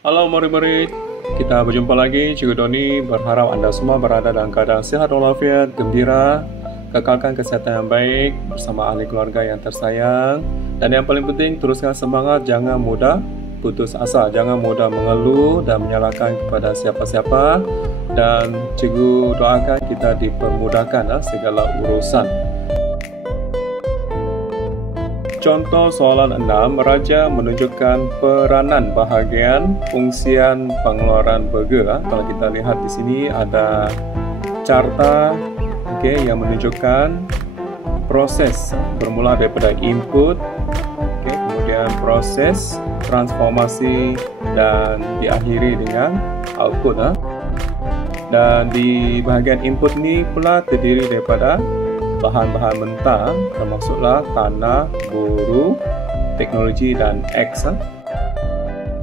Halo murid-murid, kita berjumpa lagi. Cikgu Doni berharap Anda semua berada dalam keadaan sehat walafiat, gembira, kekalkan kesehatan yang baik bersama ahli keluarga yang tersayang. Dan yang paling penting, teruskan semangat, jangan mudah putus asa, jangan mudah mengeluh dan menyalahkan kepada siapa-siapa. Dan cikgu doakan kita dipermudahkan segala urusan. Contoh soalan 6, Raja menunjukkan peranan bahagian fungsian pengeluaran burger. Kalau kita lihat di sini ada carta yang menunjukkan proses bermula daripada input, kemudian proses transformasi dan diakhiri dengan output. Dan di bahagian input ni pula terdiri daripada bahan-bahan mentah, termasuklah tanah, buru, teknologi dan X.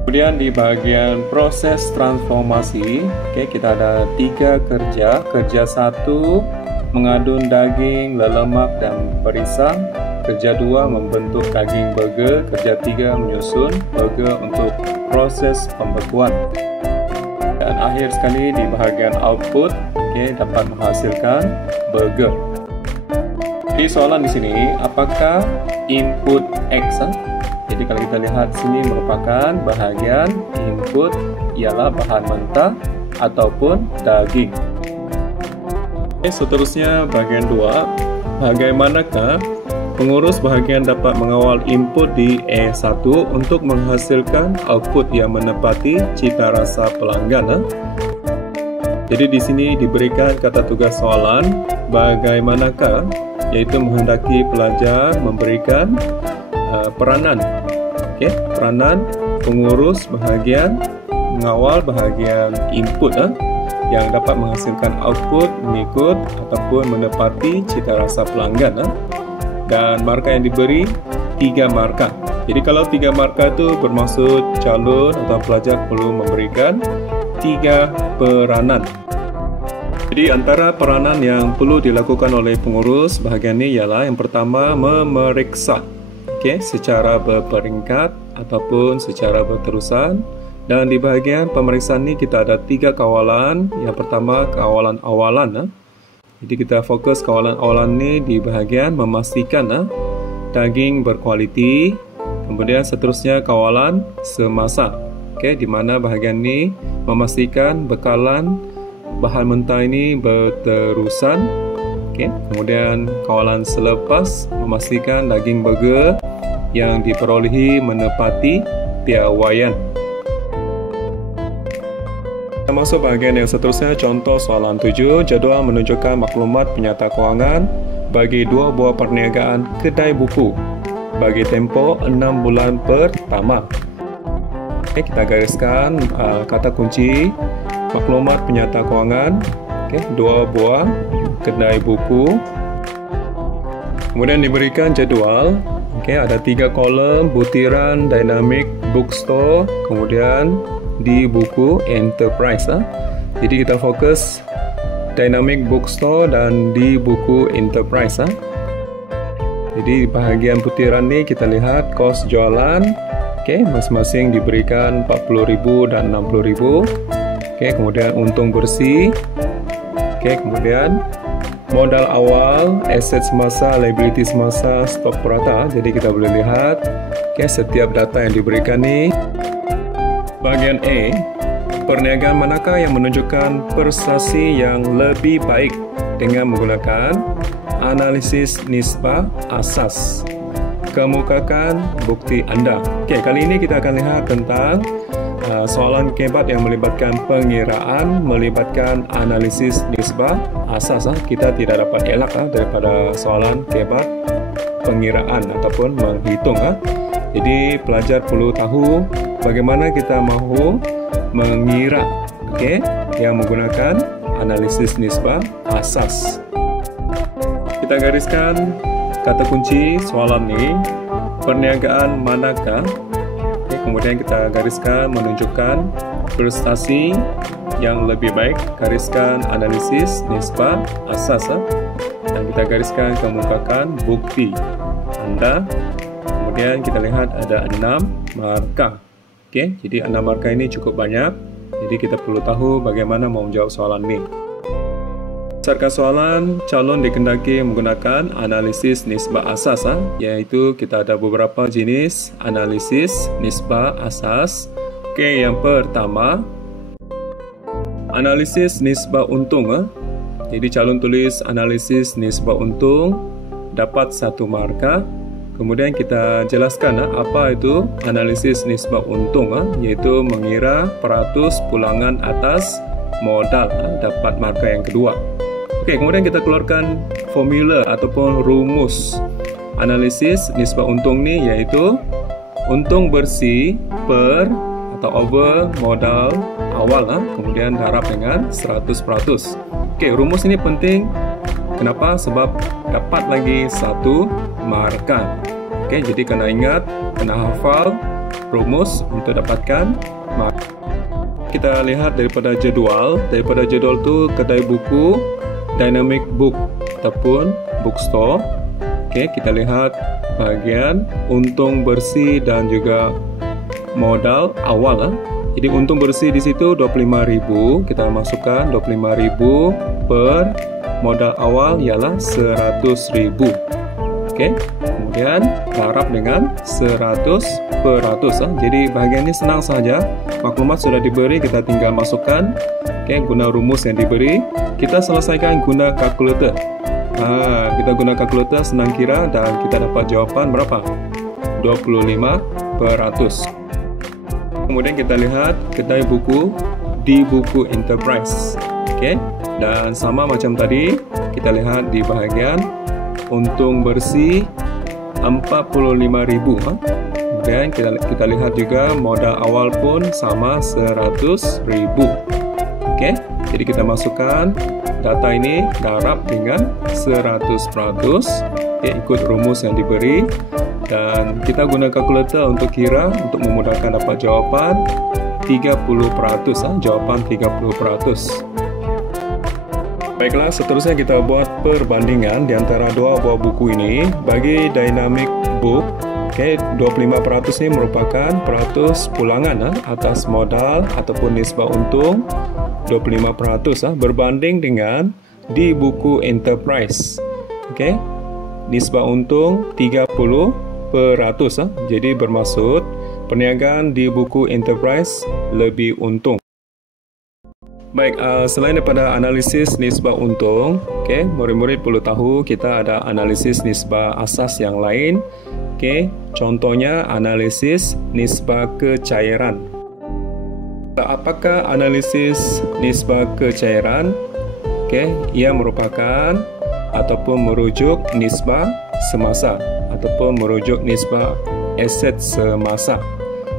Kemudian di bahagian proses transformasi, kita ada 3 kerja. Kerja 1 mengadun daging, lelemak dan perisa. Kerja 2 membentuk daging burger. Kerja 3 menyusun burger untuk proses pembekuan. Dan akhir sekali di bahagian output, dapat menghasilkan burger. Di soalan di sini, apakah input X? Jadi kalau kita lihat sini merupakan bahagian input ialah bahan mentah ataupun daging. Seterusnya bahagian 2, bagaimanakah pengurus bahagian dapat mengawal input di E1 untuk menghasilkan output yang menepati cita rasa pelanggan? Jadi di sini diberikan kata tugas soalan, bagaimanakah, yaitu menghendaki pelajar memberikan peranan, peranan pengurus bahagian mengawal bahagian input yang dapat menghasilkan output mengikut ataupun menepati cita rasa pelanggan. Dan markah yang diberi 3 markah. Jadi kalau 3 markah itu bermaksud calon atau pelajar perlu memberikan 3 peranan. Jadi antara peranan yang perlu dilakukan oleh pengurus bahagian ini ialah yang pertama, memeriksa secara berperingkat ataupun secara berterusan. Dan di bahagian pemeriksaan ini kita ada 3 kawalan. Yang pertama, kawalan awalan. Jadi kita fokus kawalan awalan ini di bahagian memastikan daging berkualiti. Kemudian seterusnya kawalan semasa, di mana bahagian ini memastikan bekalan bahan mentah ini berterusan. Kemudian kawalan selepas memastikan daging burger yang diperolehi menepati piawaian. Kita masuk bahagian yang seterusnya, contoh soalan 7, jadual menunjukkan maklumat penyata kewangan bagi 2 buah perniagaan kedai buku bagi tempoh 6 bulan pertama. Kita gariskan kata kunci maklumat penyata kewangan, 2 buah kedai buku. Kemudian diberikan jadual, ada 3 kolom, butiran, dynamic, bookstore, kemudian di buku enterprise. Jadi kita fokus dynamic bookstore dan di buku enterprise. Jadi bahagian butiran ni kita lihat kos jualan, masing-masing diberikan 40.000 dan 60.000. Kemudian untung bersih. Kemudian modal awal, aset semasa, liability semasa, stok purata. Jadi kita boleh lihat setiap data yang diberikan ni. Bahagian A, perniagaan manakah yang menunjukkan prestasi yang lebih baik dengan menggunakan analisis nisbah asas. Kemukakan bukti anda. Kali ini kita akan lihat tentang soalan kebat yang melibatkan pengiraan, melibatkan analisis nisbah asas. Kita tidak dapat elak daripada soalan kebat pengiraan ataupun menghitung. Jadi pelajar perlu tahu bagaimana kita mahu mengira yang menggunakan analisis nisbah asas. Kita gariskan kata kunci soalan ini, perniagaan manakah. Kemudian kita gariskan menunjukkan prestasi yang lebih baik, gariskan analisis nisbah asas, dan kita gariskan kemukakan bukti anda. Kemudian kita lihat ada 6 markah. Oke, jadi 6 markah ini cukup banyak. Jadi kita perlu tahu bagaimana mau menjawab soalan ini. Berdasarkan soalan, calon dikehendaki menggunakan analisis nisbah asas, yaitu kita ada beberapa jenis analisis nisbah asas. Oke, yang pertama, analisis nisbah untung. Jadi calon tulis analisis nisbah untung, dapat 1 markah. Kemudian kita jelaskan apa itu analisis nisbah untung, yaitu mengira peratus pulangan atas modal, dapat markah yang kedua. Oke, kemudian kita keluarkan formula ataupun rumus analisis nisbah untung ni, yaitu untung bersih per atau over modal awal, kemudian darab dengan 100%. Oke, rumus ini penting. Kenapa? Sebab dapat lagi 1 markah. Oke, jadi kena ingat, kena hafal rumus untuk dapatkan markah. Kita lihat daripada jadual. Daripada jadual tu kedai buku, dynamic book ataupun bookstore. Oke, kita lihat bahagian untung bersih dan juga modal awal. Jadi untung bersih di situ 25.000, kita masukkan 25.000 per modal awal ialah 100.000. Oke, kemudian darab dengan 100%. Jadi bahagian ini senang saja. Maklumat sudah diberi, kita tinggal masukkan. Oke, guna rumus yang diberi. Kita selesaikan guna kalkulator. Kita guna kalkulator, senang kira, dan kita dapat jawapan berapa? 25%. Kemudian kita lihat kedai buku di buku Enterprise. Oke, dan sama macam tadi, kita lihat di bahagian untung bersih 45.000. Dan kita lihat juga modal awal pun sama 100.000. Oke, jadi kita masukkan data ini, darab dengan 100%. Oke, ikut rumus yang diberi. Dan kita guna kalkulator untuk kira, untuk memudahkan dapat jawapan 30%. Jawapan 30%. Baiklah, seterusnya kita buat perbandingan di antara dua buah buku ini. Bagi dynamic book, oke, 25% ini merupakan peratus pulangan atas modal ataupun nisbah untung 25%, berbanding dengan di buku Enterprise. Oke, nisbah untung 30%. Jadi bermaksud perniagaan di buku Enterprise lebih untung. Baik, selain daripada analisis nisbah untung, murid-murid perlu tahu kita ada analisis nisbah asas yang lain. Contohnya analisis nisbah kecairan. Apakah analisis nisbah kecairan? Ia merupakan ataupun merujuk nisbah semasa ataupun merujuk nisbah aset semasa.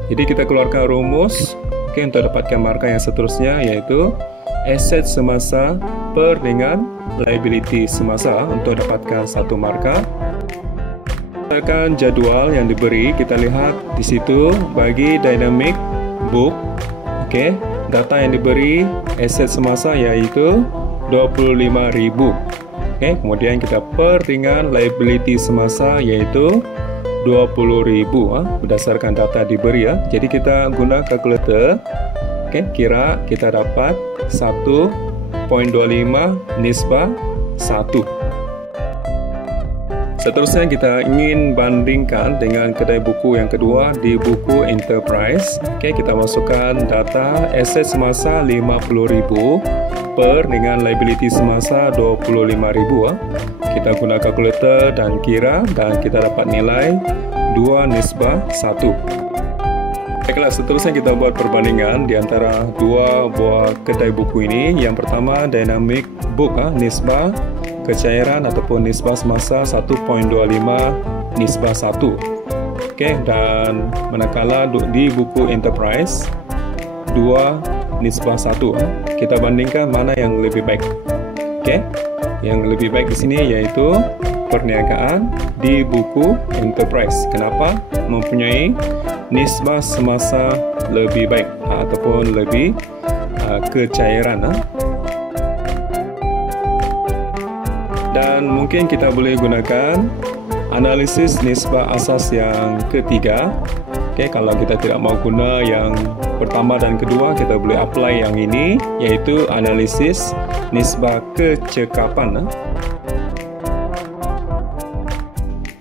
Jadi kita keluarkan rumus untuk dapatkan markah yang seterusnya, yaitu aset semasa per dengan liability semasa untuk dapatkan 1 markah. Berdasarkan jadual yang diberi, kita lihat di situ bagi dynamic book, data yang diberi aset semasa yaitu 25.000. Kemudian kita per dengan liability semasa yaitu 20.000 berdasarkan data diberi. Jadi kita guna kalkulator. Kira kita dapat 1.25 nisbah 1. Seterusnya kita ingin bandingkan dengan kedai buku yang kedua di buku Enterprise. Kita masukkan data aset semasa 50.000 per dengan liability semasa 25.000. Kita guna kalkulator dan kira, dan kita dapat nilai 2 nisbah 1. Baiklah, seterusnya kita buat perbandingan di antara dua buah kedai buku ini. Yang pertama dynamic book, nisbah kecairan ataupun nisbah semasa 1.25 nisbah 1. Dan manakala di buku Enterprise 2 nisbah 1. Kita bandingkan mana yang lebih baik. Yang lebih baik di sini yaitu perniagaan di buku Enterprise. Kenapa? Mempunyai nisbah semasa lebih baik ataupun lebih kecairan. Dan mungkin kita boleh gunakan analisis nisbah asas yang ketiga. Oke, kalau kita tidak mau guna yang pertama dan kedua, kita boleh apply yang ini, yaitu analisis nisbah kecekapan.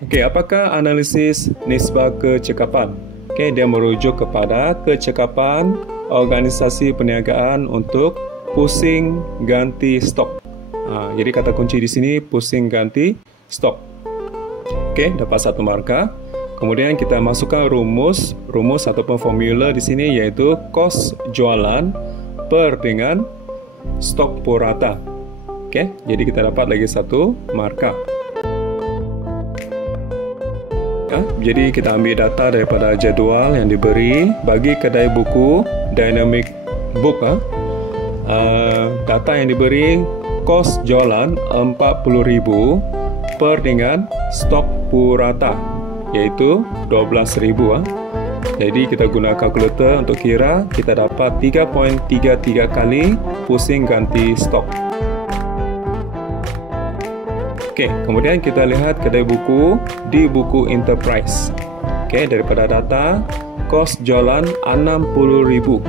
Oke, apakah analisis nisbah kecekapan? Oke, dia merujuk kepada kecekapan organisasi perniagaan untuk pusing ganti stok. Jadi kata kunci di sini pusing ganti stok. Oke, dapat 1 markah. Kemudian kita masukkan rumus ataupun formula di sini, yaitu kos jualan per dengan stok purata. Oke, jadi kita dapat lagi 1 markah. Jadi kita ambil data daripada jadual yang diberi bagi kedai buku Dynamic Book. Data yang diberi kos jualan 40.000 per dengan stok purata, yaitu 12.000. Jadi kita guna kalkulator untuk kira, kita dapat 3.33 kali pusing ganti stok. Oke, kemudian kita lihat kedai buku di buku Enterprise. Oke, daripada data kos jualan 60.000.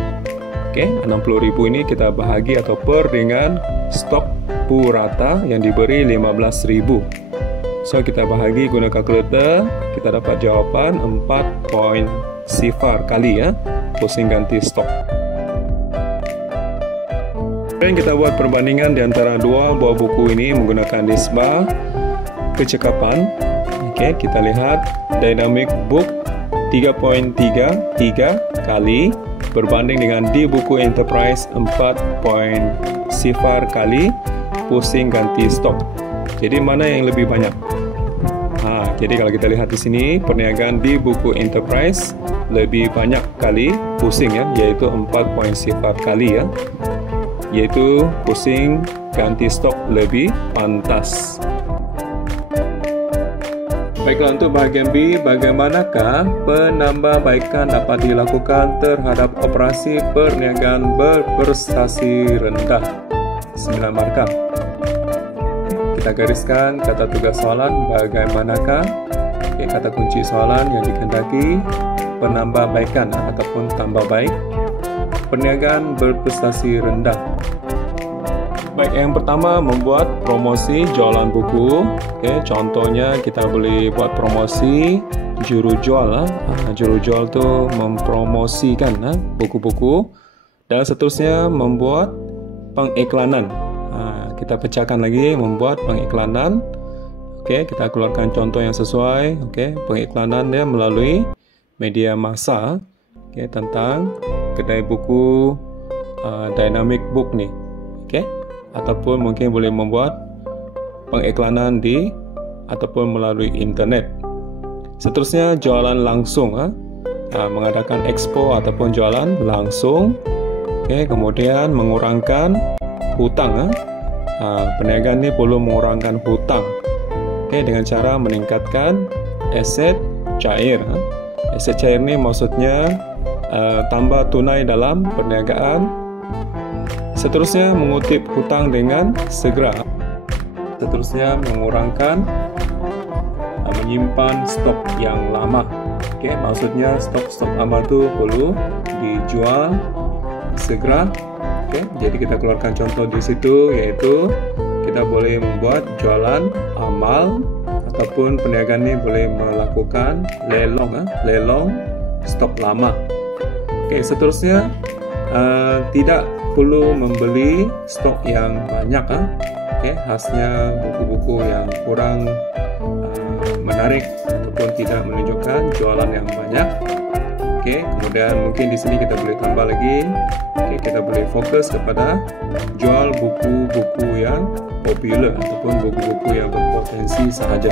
Oke, 60.000 ini kita bahagi atau per dengan stok purata yang diberi 15.000. So, kita bahagi guna kalkulator, kita dapat jawapan 4.0 kali pusing ganti stok. Dan kita buat perbandingan di antara dua buah buku ini menggunakan nisbah kecekapan. Oke, kita lihat Dynamic Book 3.33 kali berbanding dengan di buku Enterprise 4.0 kali pusing ganti stok. Jadi mana yang lebih banyak? Jadi kalau kita lihat di sini, perniagaan di buku Enterprise lebih banyak kali pusing yaitu 4.0 kali yaitu pusing ganti stok lebih pantas. Baiklah, untuk bahagian B, bagaimanakah penambahbaikan dapat dilakukan terhadap operasi perniagaan berprestasi rendah? 9 markah. Kita gariskan kata tugas soalan bagaimanakah. Kata kunci soalan yang dikehendaki penambahbaikan ataupun tambah baik perniagaan berprestasi rendah. Baik, yang pertama membuat promosi jualan buku. Contohnya kita boleh buat promosi juru jual. Juru jual tu mempromosikan buku-buku, dan seterusnya membuat pengiklanan. Kita pecahkan lagi, membuat pengiklanan. Kita keluarkan contoh yang sesuai. Pengiklanan dia melalui media massa tentang kedai buku Dynamic Book ni. Ataupun mungkin boleh membuat pengiklanan di ataupun melalui internet. Seterusnya jualan langsung, mengadakan expo ataupun jualan langsung. Kemudian mengurangkan hutang. Perniagaan ni perlu mengurangkan hutang. Dengan cara meningkatkan aset cair. Aset cair ni maksudnya tambah tunai dalam perniagaan. Seterusnya mengutip hutang dengan segera. Seterusnya mengurangkan menyimpan stok yang lama. Maksudnya stok-stok lama tu perlu dijual segera. Jadi kita keluarkan contoh di situ, yaitu kita boleh membuat jualan amal ataupun perniagaan ini boleh melakukan lelong stok lama. Seterusnya tidak perlu membeli stok yang banyak. Khasnya buku-buku yang kurang menarik ataupun tidak menunjukkan jualan yang banyak. Kemudian mungkin di sini kita boleh tambah lagi. Kita boleh fokus kepada jual buku-buku yang popular ataupun buku-buku yang berpotensi sahaja.